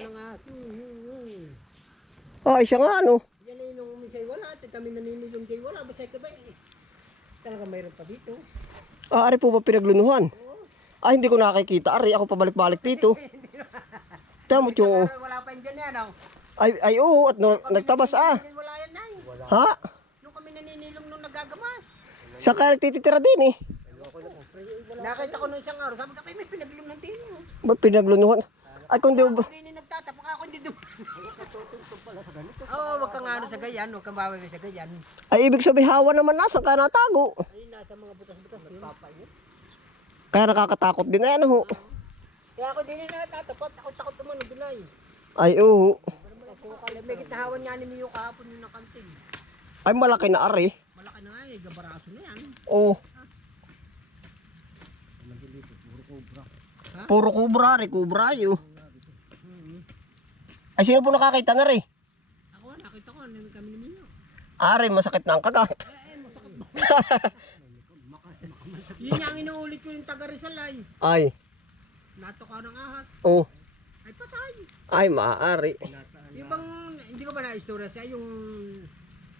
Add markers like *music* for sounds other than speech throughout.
hmm. Ay, siya nga ano. Yan ay nung umisay wala. At kami naninigong kay wala. Basta ka ba eh. Talaga mayroon pa dito. Ah, ari po ba pinaglunuhan? Ay, hindi ko nakikita. Ari, ako pabalik-balik dito. *laughs* Tama mo, tiyong. Pero wala pa yun dyan yan. oh. Ay, ay, oo. At no, nagtabas ah. Wala yan eh. Ha? Nung kami naninilong nung nagagamas. Sa kaya nagtitira din eh. Nakita ko nung isang araw. Sabi ka may pinaglum ng tino. Ba't pinaglunuhan? Ay, kung di ba? Hindi nagtatapak ako hindi dum. Oo, wag kang ano sa gayan, wag kang bawi sa gayan. Ay, ibig sabihin, hawa naman nasa ka natago. Ay, nasa mga butas-butas yun. Nagpapayo. Kaya nakakatakot din. Ano ho? Kaya ako din natatapat. Takot-takot naman dunay. Ay, oo. May kitahawan nga ni Miyo kahapon yung nakanting. Ay, malaki na ari. Malaki na nga eh, gabaraso na yan. Oo. Puro kubra, ari, kubra ayo. Ay, sino po nakakita na rin? Ako, nakita ko, nang kami ni Miyo. Ari, masakit na ang kagat. *laughs* Yun ang inuulit ko yung taga Rizal ay. Ay, Natukaw ng ahas. oh. Ay patay. Ay, maaari. Yung bang, hindi ko ba na-istorya siya yung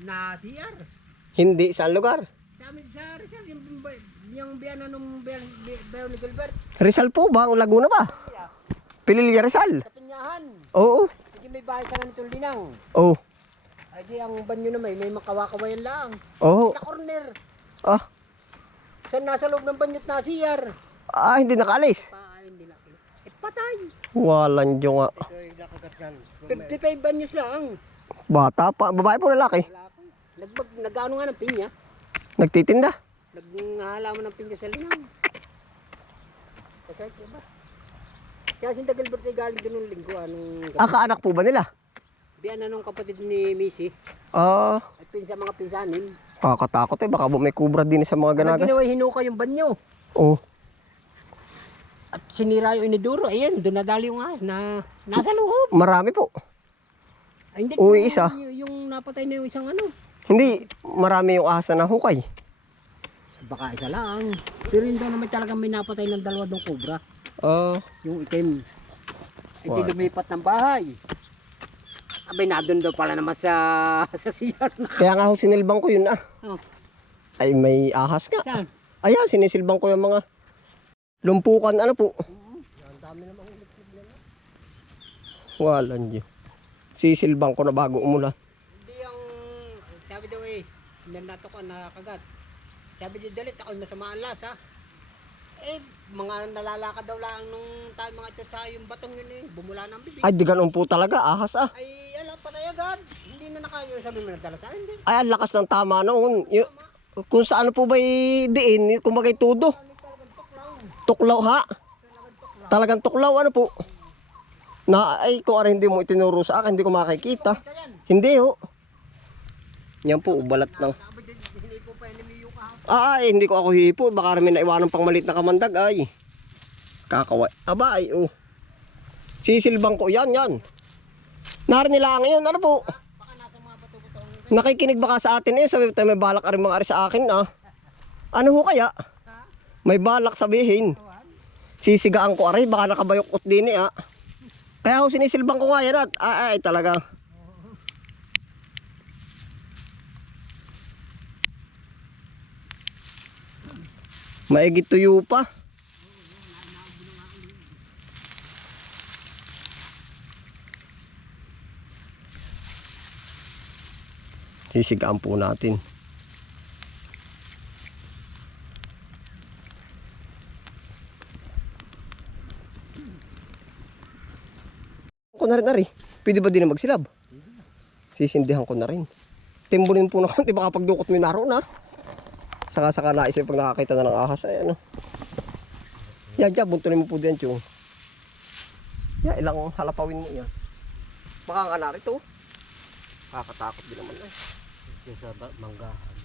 na CR. Hindi, saan lugar? Sa amin sa Rizal, yung, yung biyana nung bayaw bayaw ni Gilbert. Rizal po ba? O Laguna ba? Pililya Rizal. Sa Pinyahan. Oo. Hindi may bahay sa ganitong linang. Oh. Ay di ang banyo na may, may makawakawayan lang. Oo. Sa corner. Ah. Sa nasa loob ng banyo at na CR. Ah, hindi nakaalis. Pa, hindi na. Eh patay. Walang diyo nga. 55 banyos lang. Bata pa. Babae po lalaki. Wala ko. Nagbag, nag-ano nga ng pinya. Nagtitinda. Naghalaman ng pinya sa linang. Kasi ba? Kaya si Gilbert ay galing doon ng linggo. Anong Ah, kaanak po ba nila? Biyan nung kapatid ni Missy. Ah, At pinsa mga pinsanin. kakatakot eh. Baka may kubra din sa mga ganaga. ginawa hinuka yung banyo. Oh. At sinira yung iniduro. Ayan, doon nadali yung ahas na nasa loob. Marami po. Ay, hindi. Uy, yung- isa. Yung, yung napatay na yung isang ano. Hindi, marami yung ahas na hukay. Baka isa lang. Pero hindi naman talaga may napatay ng dalawa ng kubra. Ah, Yung itim. Hindi lumipat ng bahay. Abay, nadun daw pala naman sa, *laughs* sa CR na. kaya nga ho sinilbang ko yun ah. Oh. Ay, may ahas nga. Saan? Ayan, sinisilbang ko yung mga lumpukan. Ano po? Ang dami naman ulit. Walang diyo. Sisilbang ko na bago umulan. Hindi yung, sabi daw eh, nanato ko nakagat. Sabi di dalit ako masama ang lasa. Eh, mga nalalakad daw lang nung tayo mga ito sa yung batong yun eh, bumula ng bibig. Ay, di ganun po talaga. Ahas ah. Ay, ala, patay agad. Hindi na nakayo. Sabi mo nagdala sa akin, hindi. Ay, ang lakas ng tama noon. Y- kung saan po ba diin, kung bagay tudo. Tuklaw ha? Talagang tuklaw, ano po? Na, ay, kung ari hindi mo itinuro sa akin, hindi ko makikita. Hindi ho. Yan po, balat ng... Sabi di, hindi ko pa inimiyo ka. Ah, ay, hindi ko ako hipo. Baka rin may naiwanan pang malit na kamandag, ay. Kakaway. Aba, ay, oh. Sisilbang ko, yan, yan. Narin nila ngayon, ano po? Nakikinig baka sa atin eh, sabi tayo may balak rin mga ari sa akin ah. Ano ho kaya? May balak sabihin. Sisigaan ko ari, baka nakabayokot din eh ah. Kaya ho sinisilbang ko nga yan at ah, ay talaga. Maigit tuyo pa. Sisigaan po natin. ko na rin ari. Pwede ba din na magsilab? Sisindihan ko na rin. Timbulin po na konti baka pagdukot mo yung naro na. Saka saka naisip pag nakakita na ng ahas ay ano. Yan dyan, buntulin mo po din yung. Ya, ilang halapawin mo yan. Baka nga narito. Kakatakot din naman eh. Yung sa manggahan.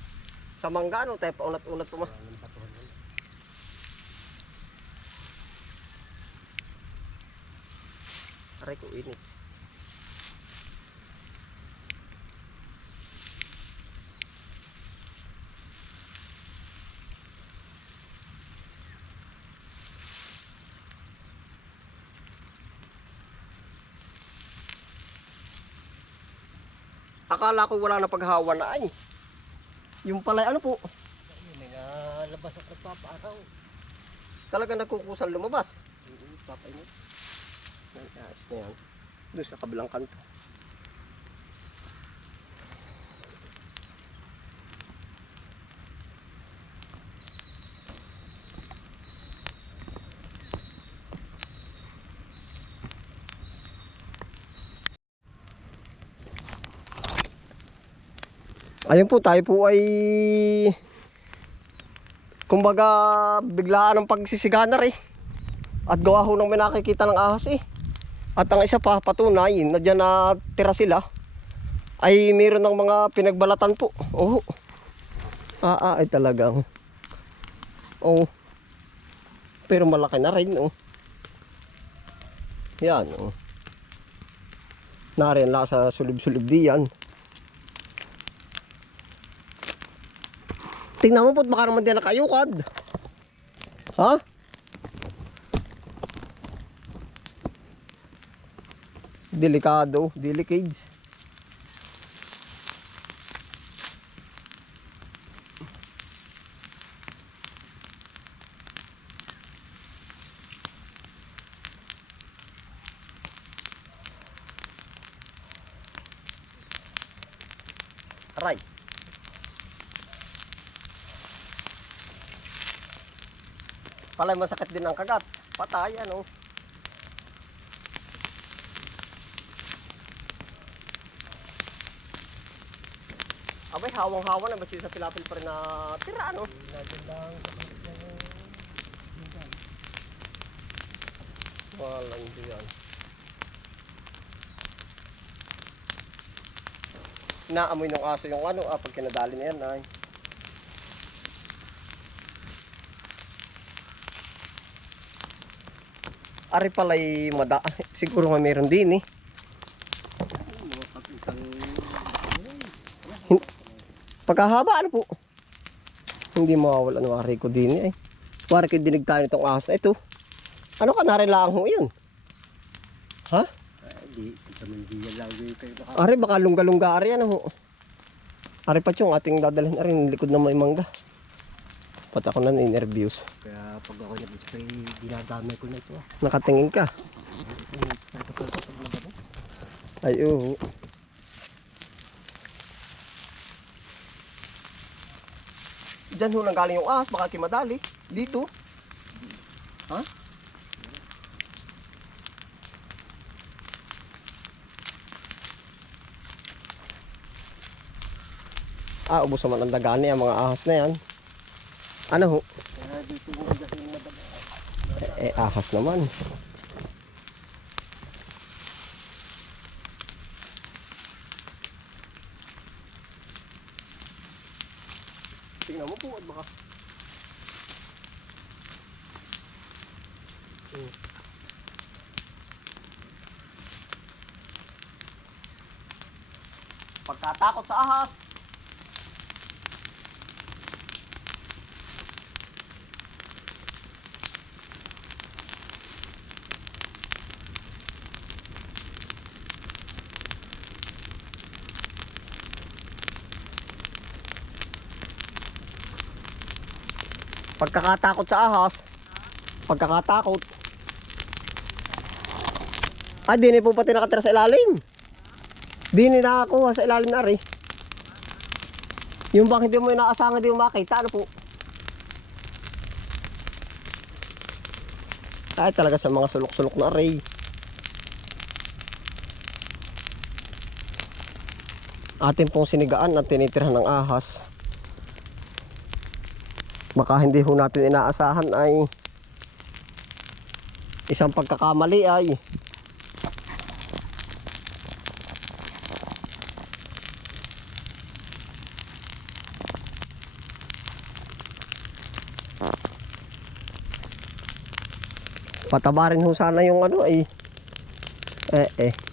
Sa mangga, ano, tayo paunat-unat po ma. Aray ko init. Akala ko wala na paghawa na ay. Yung pala ano po, May nalabas ako papaaraw. talaga nagkukusal lumabas. Papainit. Ay, ayos na yan. Doon sa kabilang kanto. Ayun po, tayo po ay kumbaga biglaan ang pagsisigana rin. At gawa ho nang may nakikita ng ahas eh. At ang isa pa, patunay, na dyan na tira sila, ay meron ng mga pinagbalatan po. Oo. Ah, ah, ay talagang. Oo. Pero malaki na rin, oh. Yan, oh. Nariyan lang sa sulub-sulub diyan. Tingnan mo po, baka naman din nakayukad. Ha? Delikado, delicades. Aray. Palay masakit din ang kagat. Patay ano. Abay, hawang-hawa na. Basta sa pilapil pa rin na tira, ano? Walang diyan. Naamoy ng aso yung ano, ah, pag kinadali na yan, ay. Ari pala'y mada. *laughs* Siguro nga meron din eh. Pagkahaba, ano po? Hindi mawawala ng wari ko din eh. Wari ko dinig tayo nitong ahas na ito. Ano ka narilaan ho yun? Ha? Hindi, kayo. Ari, baka lungga-lungga ari ano ho. Ari pa yung ating dadalhin ari, likod ng may mangga. Pati ako na na-interviews. Kaya pag ako nag-spray, dinadamay ko na ito ah. Nakatingin ka. Ay, oo. Diyan ho nang galing yung ahas, baka kimadali. Dito. Ha? Ah, ubos naman ang dagani ang mga ahas na yan. Ano ho? Eh, eh ahas naman. Tingnan mo po at baka. Hmm. Pagkatakot sa ahas. Pagkakatakot sa ahas. Pagkakatakot. Ah, di ni po pati nakatira sa ilalim. Di ni nakakuha sa ilalim na rin. Yung bang hindi mo inaasahan hindi mo makita, ano po? Ay, talaga sa mga sulok-sulok na ray. Atin pong sinigaan at tinitirhan ng ahas baka hindi ho natin inaasahan ay isang pagkakamali ay patabarin ho sana yung ano ay eh eh